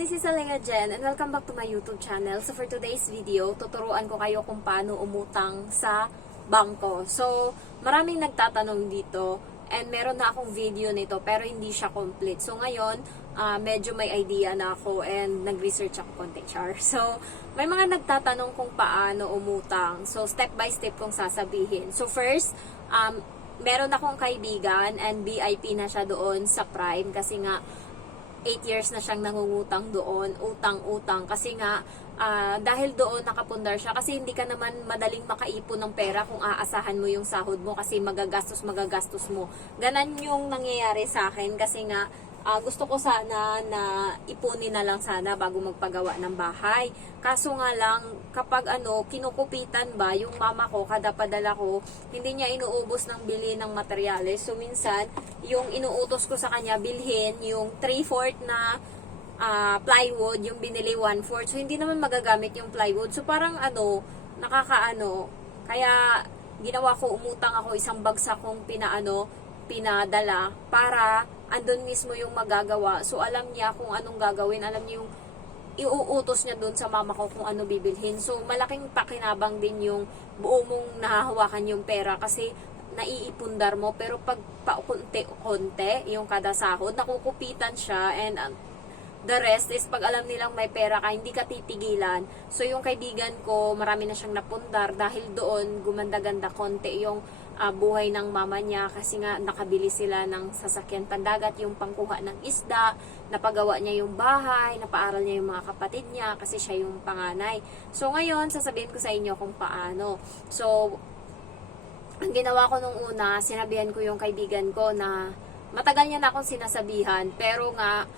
this is Alea Jen and welcome back to my YouTube channel. So for today's video, tuturuan ko kayo kung paano umutang sa bangko. So maraming nagtatanong dito and meron na akong video nito pero hindi siya complete. So ngayon, medyo may idea na ako and nag-research ako konti, char. So may mga nagtatanong kung paano umutang. So step by step kong sasabihin. So first, meron akong kaibigan and VIP na siya doon sa Prime kasi nga 8 years na siyang nangungutang doon, utang-utang. Kasi nga, dahil doon nakapundar siya, kasi hindi ka naman madaling makaipon ng pera kung aasahan mo yung sahod mo kasi magagastos mo. Ganan yung nangyayari sa akin kasi nga, gusto ko sana na ipunin na lang sana bago magpagawa ng bahay. Kaso nga lang, kapag kinukupitan ba, yung mama ko, kada padala ko, hindi niya inuubos ng bili ng materyales. So, minsan, yung inuutos ko sa kanya, bilhin yung 3/4 na plywood, yung binili 1/4. So, hindi naman magagamit yung plywood. So, parang kaya ginawa ko, umutang ako isang bagsak kong pinadala para andun mismo yung magagawa. So, alam niya kung anong gagawin. Alam niya yung iuutos niya dun sa mama ko kung ano bibilhin. So, malaking pakinabang din yung buo mong nahahawakan yung pera kasi naiipundar mo. Pero pag paunti-unti yung kada sahod, nakukupitan siya and the rest is pag alam nilang may pera ka, hindi ka titigilan. So, yung kaibigan ko, marami na siyang napundar dahil doon gumanda-ganda konti yung buhay ng mama niya kasi nga nakabili sila ng sasakyan pandagat, yung pangkuha ng isda, napagawa niya yung bahay, napaaral niya yung mga kapatid niya kasi siya yung panganay. So, ngayon, sasabihin ko sa inyo kung paano. So, ang ginawa ko nung una, sinabihan ko yung kaibigan ko na matagal niya na akong sinasabihan pero nga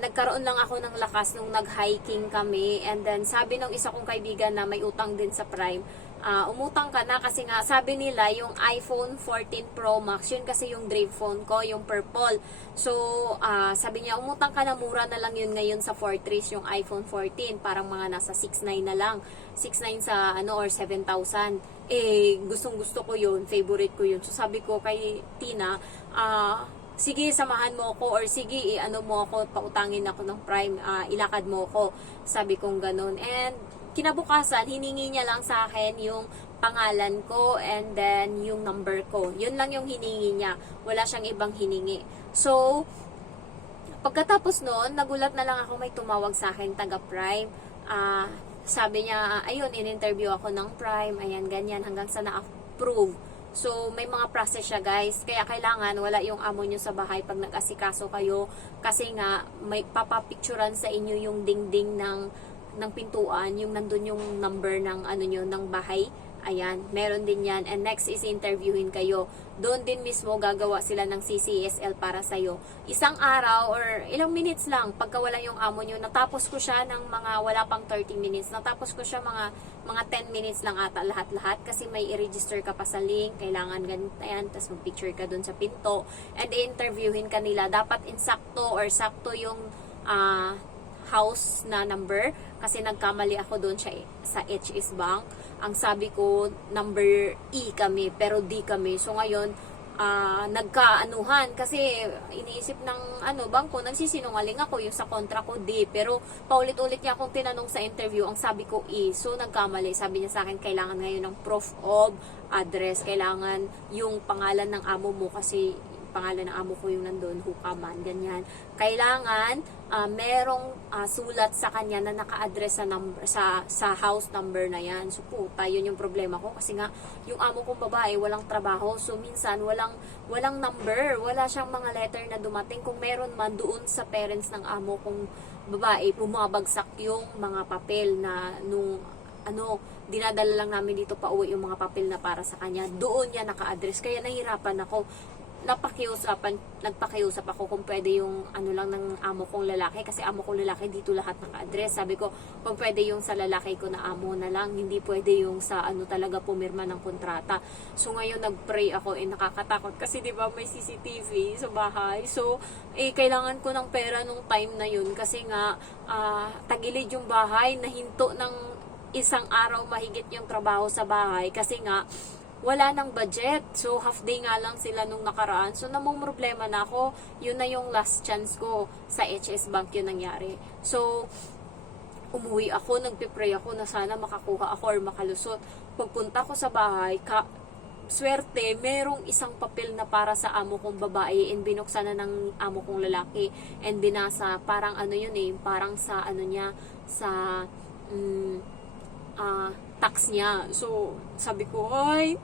nagkaroon lang ako ng lakas nung nag-hiking kami and then sabi ng isa kong kaibigan na may utang din sa Prime, umutang ka na kasi nga sabi nila yung iPhone 14 Pro Max, yun kasi yung dream phone ko, yung purple. So, sabi niya, umutang ka na, mura na lang yun ngayon sa Fortress, yung iPhone 14, parang mga nasa 6,900 na lang. 6,900 sa or 7,000. Gustong gusto ko yun, favorite ko yun. So, sabi ko kay Tina, sige, samahan mo ako or sige, mo ako, pautangin ako ng Prime, ilakad mo ako. Sabi kong ganun. And kinabukasan, hiningi niya lang sa akin yung pangalan ko and then yung number ko. Yun lang yung hiningi niya. Wala siyang ibang hiningi. So, pagkatapos noon, nagulat na lang ako, may tumawag sa akin, taga Prime. Sabi niya, ayun, in-interview ako ng Prime, ayan, ganyan, hanggang sa na-approve. So, may mga process siya, guys. Kaya kailangan wala yung amo nyo sa bahay pag nag-asikaso kayo. Kasi nga, may papapicturan sa inyo yung dingding ng pintuan, yung nandun yung number ng ng bahay. Ayan, meron din yan. And next is interviewin kayo. Doon din mismo gagawa sila ng CCSL para sa'yo. Isang araw or ilang minutes lang, pagka wala yung amo nyo, natapos ko siya ng mga wala pang 30 minutes. Natapos ko siya mga 10 minutes lang ata lahat-lahat kasi may i-register ka pa sa link, kailangan ganito yan, tapos mag-picture ka doon sa pinto. And i-interviewin ka nila. Dapat insakto or sakto yung house na number kasi nagkamali ako doon sa HS Bank. Ang sabi ko, number E kami, pero D kami. So ngayon, nagkaanuhan kasi iniisip ng bangko, nagsisinungaling ako yung sa kontra ko D, pero paulit-ulit niya akong tinanong sa interview, ang sabi ko E. So nagkamali, sabi niya sa akin, kailangan ngayon ng proof of address, kailangan yung pangalan ng amo mo kasi pangalan ng amo ko yung nandun, Hukaman, ganyan. Kailangan merong sulat sa kanya na naka-address sa house number na yan. So puta, yun yung problema ko kasi nga yung amo kong babae walang trabaho. So minsan walang number, wala siyang mga letter na dumating. Kung meron man doon sa parents ng amo kong babae, bumabagsak yung mga papel na nung dinadala lang namin dito pa uwi yung mga papel na para sa kanya. Doon niya naka-address. Kaya nahirapan ako. Nagpakiusap ako kung pwede yung lang ng amo kong lalaki kasi amo kong lalaki dito lahat naka-address. Sabi ko kung pwede yung sa lalaki ko na amo na lang, hindi pwede yung sa talaga pumirma ng kontrata. So ngayon nagpray ako, nakakatakot kasi di ba may CCTV sa bahay. So kailangan ko ng pera nung time na yun kasi nga tagilid yung bahay, nahinto ng isang araw mahigit yung trabaho sa bahay kasi nga wala nang budget. So, half day nga lang sila nung nakaraan. So, namong problema na ako. Yun na yung last chance ko sa HS Bank yun nangyari. So, umuwi ako, nagpipray ako na sana makakuha ako or makalusot. Pagpunta ko sa bahay, swerte, merong isang papel na para sa amo kong babae and binuksan na ng amo kong lalaki and binasa, parang ano yun eh, parang sa ano niya, sa tax niya. So, sabi ko, ay,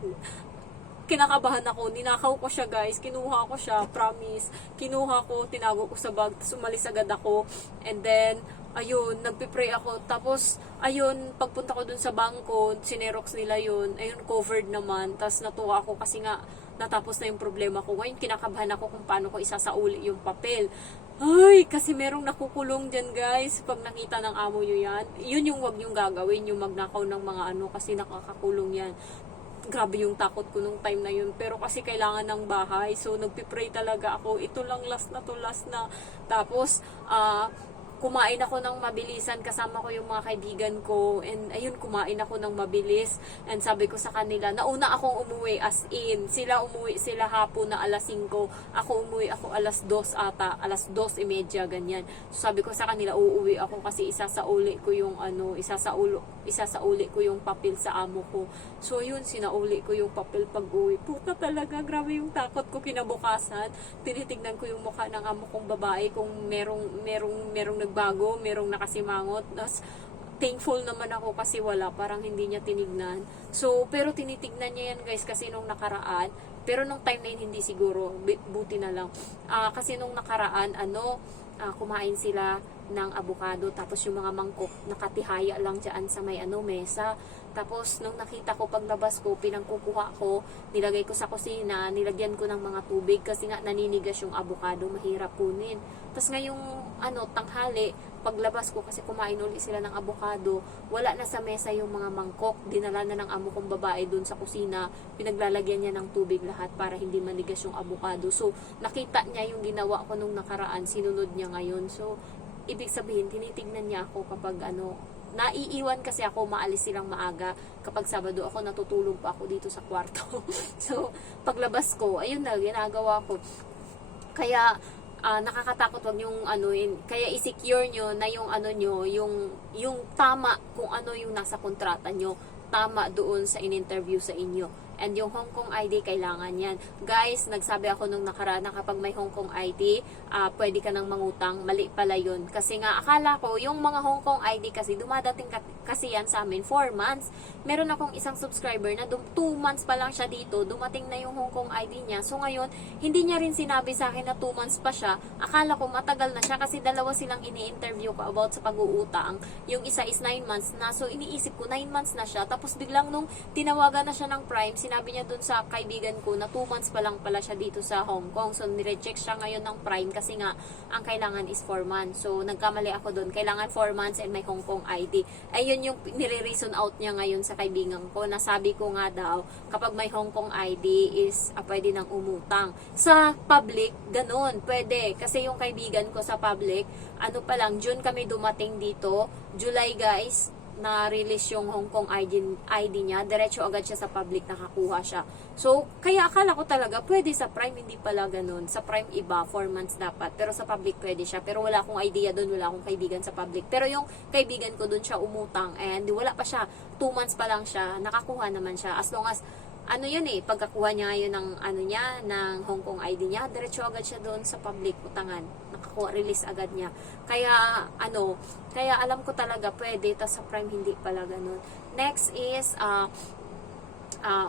kinakabahan ako, ninakaw ko siya guys, kinuha ko siya, promise, kinuha ko, tinago ko sa bag, tapos umalis agad ako, and then, ayun, nagpipray ako, tapos, ayun, pagpunta ko dun sa bangko, sinerox nila yun, ayun, covered naman, tapos natuwa ako kasi nga, natapos na yung problema ko, ngayon kinakabahan ako kung paano ko isasauli yung papel. Ay, kasi merong nakukulong dyan guys, pag nakita ng amo nyo yan, yun yung wag yung gagawin, yung magnakaw ng mga ano, kasi nakakakulong yan. Grabe yung takot ko nung time na yun. Pero kasi kailangan ng bahay. So, nagpipray talaga ako. Ito lang last na. Tapos, kumain ako ng mabilisan. Kasama ko yung mga kaibigan ko. And, ayun, kumain ako ng mabilis. And sabi ko sa kanila, nauna akong umuwi as in. Umuwi sila hapon na alas 5. Ako umuwi ako alas 2 ata. Alas 2:30, ganyan. So, sabi ko sa kanila, uuwi ako kasi isasauli ko yung isasauli ko yung papel sa amo ko. So, yun, sinauli ko yung papel pag uwi. Puta talaga, grabe yung takot ko kinabukasan. Tinitignan ko yung mukha ng amo kong babae kung merong nagbago, merong nakasimangot. Tapos, thankful naman ako kasi wala, parang hindi niya tinignan. So, pero tinitignan niya yan guys kasi nung nakaraan, pero nung time na yun hindi siguro, buti na lang. Kasi nung nakaraan, kumain sila ng avocado, tapos yung mga mangkok nakatihaya lang dyan sa may mesa. Tapos nung nakita ko paglabas ko, pinangkukuha ko, nilagay ko sa kusina, nilagyan ko ng mga tubig kasi nga naninigas yung avocado, mahirap kunin. Tapos ngayong tanghali, paglabas ko kasi kumain ulit sila ng avocado, wala na sa mesa yung mga mangkok, dinala na ng amo kong babae dun sa kusina, pinaglalagyan niya ng tubig lahat para hindi manigas yung avocado. So nakita niya yung ginawa ko nung nakaraan, sinunod niya ngayon. So ibig sabihin, tinitignan niya ako kapag naiiwan kasi ako, maalis silang maaga. Kapag Sabado ako, natutulog pa ako dito sa kwarto. So, paglabas ko, ayun na, ginagawa ko. Kaya, nakakatakot, wag yung kaya i-secure nyo na yung yung tama kung ano yung nasa kontrata nyo, tama doon sa in-interview sa inyo. And yung Hong Kong ID, kailangan yan. Guys, nagsabi ako nung nakaraan na kapag may Hong Kong ID, pwede ka nang mangutang. Mali pala yun. Kasi nga, akala ko, yung mga Hong Kong ID kasi, dumadating kasi yan sa amin 4 months. Meron akong isang subscriber na 2 months pa lang siya dito, dumating na yung Hong Kong ID niya. So ngayon, hindi niya rin sinabi sa akin na 2 months pa siya. Akala ko matagal na siya kasi dalawa silang ini-interview ko about sa pag-uutang. Yung isa is 9 months na. So iniisip ko, 9 months na siya. Tapos biglang nung tinawagan na siya ng Prime, sinabi niya dun sa kaibigan ko na 2 months pa lang pala siya dito sa Hong Kong. So, nire-check siya ngayon ng Prime kasi nga, ang kailangan is 4 months. So, nagkamali ako dun. Kailangan 4 months and may Hong Kong ID. Ayun yung nire-reason out niya ngayon sa kaibigan ko. Nasabi ko nga daw, kapag may Hong Kong ID is pwede nang umutang. Sa public, ganun. Pwede. Kasi yung kaibigan ko sa public, pa lang, June kami dumating dito. July, guys, na-release yung Hong Kong ID niya, diretso agad siya sa public, nakakuha siya. So, kaya akala ko talaga, pwede sa Prime, hindi pala ganun. Sa Prime iba, 4 months dapat. Pero sa public pwede siya. Pero wala akong idea doon, wala akong kaibigan sa public. Pero yung kaibigan ko doon siya umutang, and wala pa siya, 2 months pa lang siya, nakakuha naman siya. As long as, pagkakuha niya ngayon ng, ng Hong Kong ID niya, diretso agad siya doon sa public, utangan. Release agad niya. Kaya alam ko talaga pwede, tas sa Prime hindi pala ganun. Next is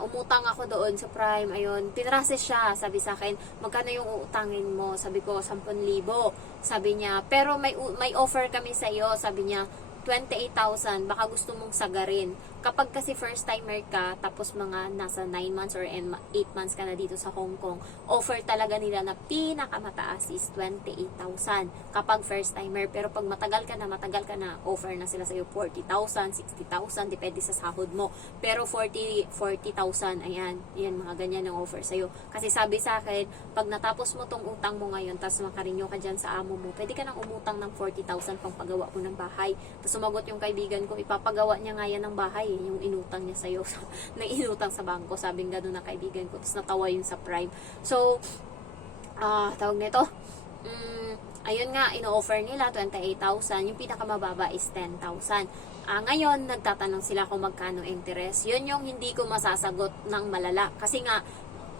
umutang ako doon sa Prime. Ayun, pinrases siya. Sabi sa akin, magkano yung uutangin mo? Sabi ko, 10,000. Sabi niya, pero may offer kami sa iyo. Sabi niya, 28,000, baka gusto mong sagarin. Kapag kasi first timer ka, tapos mga nasa 9 months or 8 months ka na dito sa Hong Kong, offer talaga nila na pinakamataas is 28,000 kapag first timer. Pero pag matagal ka na, offer na sila sa'yo 40,000, 60,000, depende sa sahod mo. Pero 40,000, ayan, mga ganyan ang offer sa'yo. Kasi sabi sa akin, pag natapos mo tong utang mo ngayon, tapos makarenew ka dyan sa amo mo, pwede ka nang umutang ng 40,000 pang pagawa mo ng bahay. Tapos sumagot yung kaibigan ko, ipapagawa niya nga yan ng bahay, yung inutang niya sa'yo. Na inutang sa bangko, sabing gano'n ng kaibigan ko. Tapos natawa yun sa Prime. So, tawag nito, ayun nga, ino-offer nila 28,000. Yung pinakamababa is 10,000. Ngayon, nagtatanong sila kung magkano interest. Yun yung hindi ko masasagot ng malala. Kasi nga,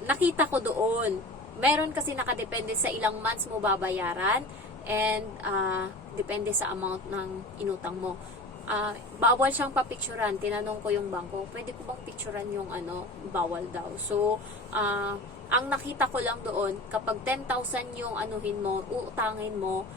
nakita ko doon. Meron kasi nakadepende sa ilang months mo babayaran. And, depende sa amount ng inutang mo. Bawal siyang papicturan. Tinanong ko yung bangko, pwede ko bang picturan yung bawal daw. So, ang nakita ko lang doon, kapag 10,000 yung anuhin mo, uutangin mo,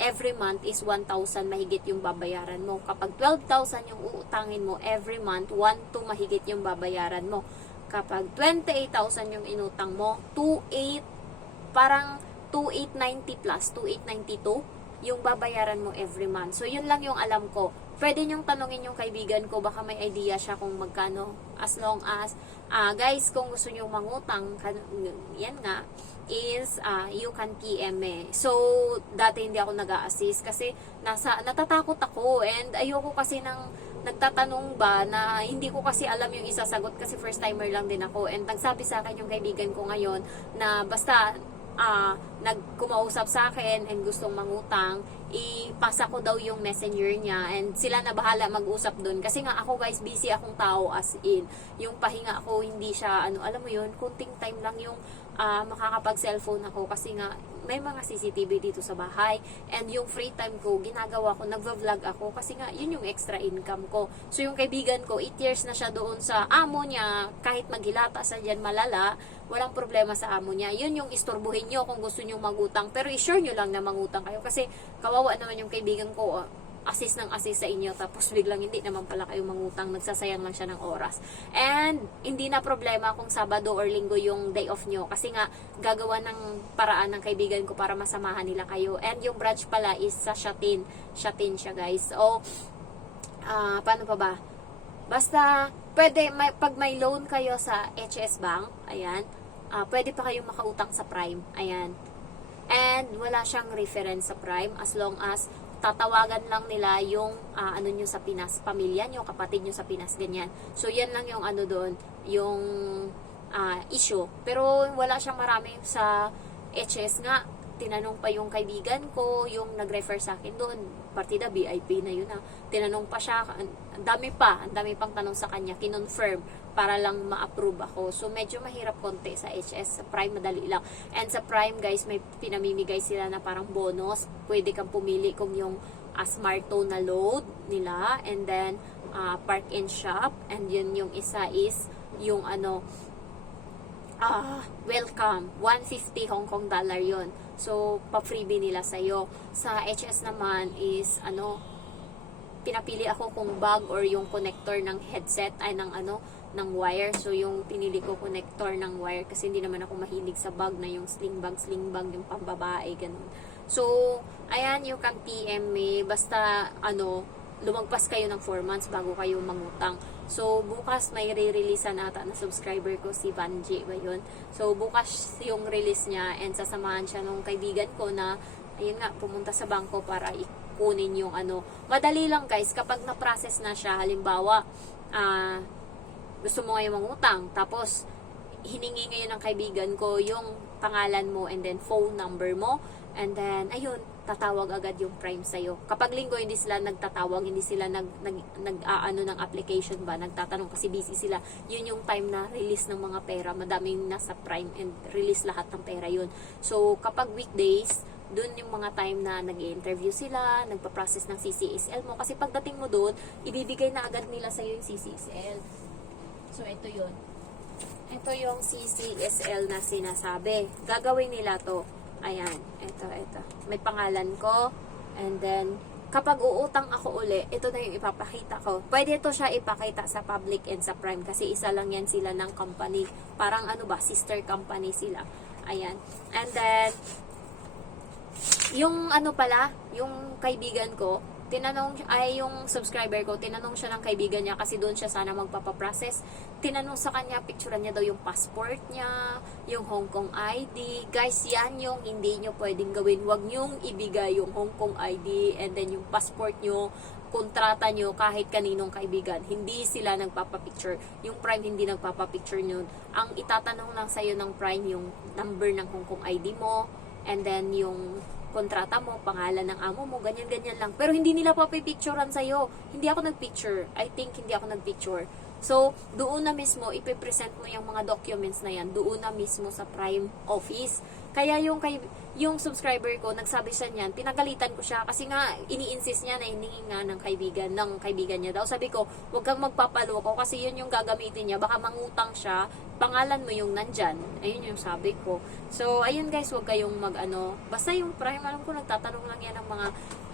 every month is 1,000 mahigit yung babayaran mo. Kapag 12,000 yung uutangin mo, every month, 1,2 mahigit yung babayaran mo. Kapag 28,000 yung inutang mo, 2,800, parang 2,890 plus, 2,892 yung babayaran mo every month. So, yun lang yung alam ko. Pwede nyong tanongin yung kaibigan ko, baka may idea siya kung magkano. As long as, guys, kung gusto nyo mangutang, yan nga, is, you can PM me. So, dati hindi ako nag-a-assist kasi natatakot ako and ayoko kasi nagtatanong ba na hindi ko kasi alam yung isasagot kasi first timer lang din ako. And nagsabi sa akin yung kaibigan ko ngayon na basta, nagkumausap sa akin and gustong mangutang, ipasa ko daw yung messenger niya and sila na bahala mag-usap dun. Kasi nga ako guys, busy akong tao as in. Yung pahinga ko, hindi siya, alam mo yun, kunting time lang yung makakapag-cellphone ako kasi nga may mga CCTV dito sa bahay. And yung free time ko, ginagawa ko, nagva-vlog ako kasi nga yun yung extra income ko. So yung kaibigan ko, 8 years na siya doon sa amo niya, kahit maghilata sa dyan malala, walang problema sa amo niya. Yun yung istorbuhin nyo kung gusto nyo magutang. Pero i-sure nyo lang na mangutang kayo kasi kawawa naman yung kaibigan ko, assist ng assist sa inyo tapos biglang hindi naman pala kayo mangutang, nagsasayang lang siya ng oras. And hindi na problema kung Sabado or Linggo yung day off nyo kasi nga gagawa ng paraan ng kaibigan ko para masamahan nila kayo. And yung branch pala is sa Shatin siya guys. So, paano pa ba? Basta, pwede, pag may loan kayo sa HS Bank, ayan, pwede pa kayong makautang sa Prime, ayan. And wala siyang reference sa Prime as long as tatawagan lang nila yung nyo sa Pinas, pamilya nyo, kapatid nyo sa Pinas, ganyan. So, yan lang yung doon, yung issue. Pero wala siyang marami sa HS nga. Tinanong pa yung kaibigan ko, yung nag-refer sa akin doon, partida VIP na yun Tinanong pa siya, ang dami pang tanong sa kanya, kinonfirm para lang ma-approve ako. So, medyo mahirap konti sa HS. Sa Prime, madali lang. And sa Prime, guys, may pinamimigay sila na parang bonus. Pwede kang pumili kung yung Smarto na load nila. And then, park and shop. And yun yung isa is yung welcome. 150 Hong Kong dollar yun. So, pa-freebie nila sa'yo. Sa HS naman is, pinapili ako kung bag or yung connector ng headset, ng wire. So, yung pinili ko connector ng wire kasi hindi naman ako mahilig sa bag na yung sling bag, yung pambabae, ganun. So, ayan, you can PM me. Basta, lumagpas kayo ng 4 months bago kayo mangutang. So, bukas may re-release na ata na subscriber ko, si Vanji ba yun? So, bukas yung release niya and sasamahan siya nung kaibigan ko na, ayun nga, pumunta sa bangko para ikunin yung Madali lang guys, kapag na-process na siya, halimbawa, gusto mo ngayon mangutang, tapos, hiningi ngayon ng kaibigan ko yung pangalan mo and then phone number mo, and then, ayun, tatawag agad yung Prime sa'yo. Kapag Linggo, hindi sila nagtatawag, hindi sila ng application ba, nagtatanong kasi busy sila. Yun yung time na release ng mga pera, madaming nasa Prime and release lahat ng pera yun. So, kapag weekdays, dun yung mga time na nag-i-interview sila, nagpa-process ng CCSL mo. Kasi pagdating mo dun, ibibigay na agad nila sa'yo yung CCSL. So, ito yun. Ito yung CCSL na sinasabi. Gagawin nila to. Ayan, ito. May pangalan ko. And then, kapag uutang ako uli, ito na yung ipapakita ko. Pwede ito siya ipakita sa public and sa Prime kasi isa lang yan sila ng company. Parang sister company sila. Ayan. And then, yung yung kaibigan ko, yung subscriber ko, tinanong siya ng kaibigan niya kasi doon siya sana magpapaprocess. Tinanong sa kanya, picturean niya daw yung passport niya, yung Hong Kong ID. Guys, yan yung hindi nyo pwedeng gawin. Huwag nyong ibigay yung Hong Kong ID and then yung passport nyo, kontrata nyo kahit kaninong kaibigan. Hindi sila nagpapapicture. Yung Prime hindi nagpapapicture nyo. Ang itatanong lang sa'yo ng Prime yung number ng Hong Kong ID mo, and then yung kontrata mo, pangalan ng amo mo, ganyan-ganyan lang. Pero hindi nila papipicturean sa'yo. Hindi ako nagpicture. I think hindi ako nagpicture. So, doon na mismo, ipipresent mo yung mga documents na yan. Doon na mismo sa Prime office. Kaya yung subscriber ko, nagsabi siya niyan, pinagalitan ko siya kasi nga ini-insist niya na hiningi nga ng kaibigan niya daw. Sabi ko, huwag kang magpapaloko kasi yun yung gagamitin niya. Baka mangutang siya, pangalan mo yung nandyan. Ayun yung sabi ko. So, ayun guys, huwag kayong basta yung Prime, alam ko nagtatanong lang yan ng mga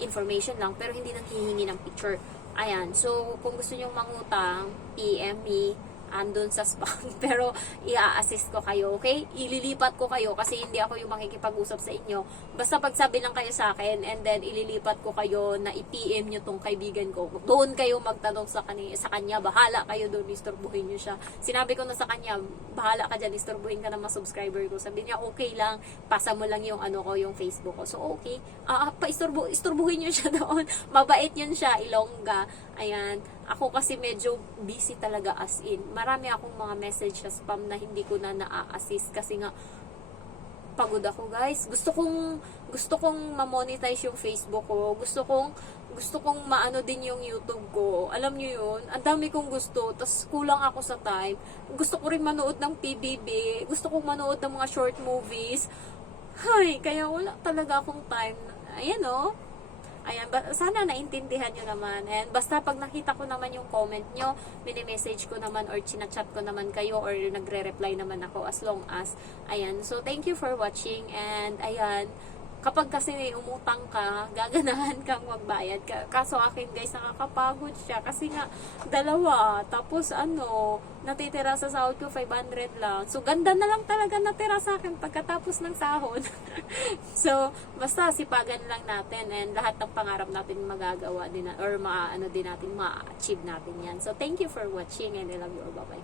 information lang, pero hindi nang hihingi ng picture. Ayan, so kung gusto nyong mangutang, PM me, andun sa spam. Pero i-assist ko kayo, okay? Ililipat ko kayo kasi hindi ako yung makikipag-usap sa inyo. Basta pagsabi lang kayo sa akin and then ililipat ko kayo na i-PM nyo tong kaibigan ko. Doon kayo magtanong sa kanya, bahala kayo doon, istorbuhin nyo siya. Sinabi ko na sa kanya, bahala ka dyan, istorbuhin ka ng mga subscriber ko. Sabi niya, okay lang, pasa mo lang yung yung Facebook ko. So, okay. Istorbuhin nyo siya doon. Mabait yun siya, Ilongga. Ayan. Ako kasi medyo busy talaga as in. Marami akong mga message sa spam na hindi ko na na-assist kasi nga pagod ako, guys. Gusto kong ma-monetize yung Facebook ko. Gusto kong maano din yung YouTube ko. Alam niyo yun? Ang dami kong gusto. Tas kulang ako sa time. Gusto ko rin manood ng PBB. Gusto kong manood ng mga short movies. Hay, kaya wala talaga akong time. Ayan o. Ayan, sana naintindihan nyo naman. And basta pag nakita ko naman yung comment nyo, mini-message ko naman or chinachat ko naman kayo or nagre-reply naman ako as long as. Ayan, so thank you for watching. And ayan, kapag kasi umutang ka, gaganahan kang magbayad. Kaso akin guys, nakakapagod siya. Kasi nga, dalawa. Tapos natitira sa sahod ko 500 lang. So, ganda na lang talaga natira sa akin pagkatapos ng sahod. So, basta sipagan lang natin and lahat ng pangarap natin magagawa din or din natin, ma-achieve natin yan. So, thank you for watching and I love you all. Bye-bye.